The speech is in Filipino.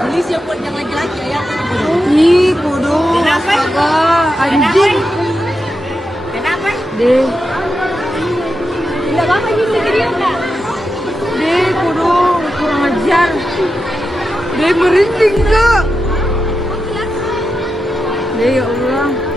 Beli siap buat yang laki-laki ya. Ih, bodoh. Kenapa? Astaga, anjing. Kenapa? Deh, Enggak apa-apa ini segini enggak. deh, bodoh. Kurang ajar. Deh, merinding, Kak. Deh, ya Allah.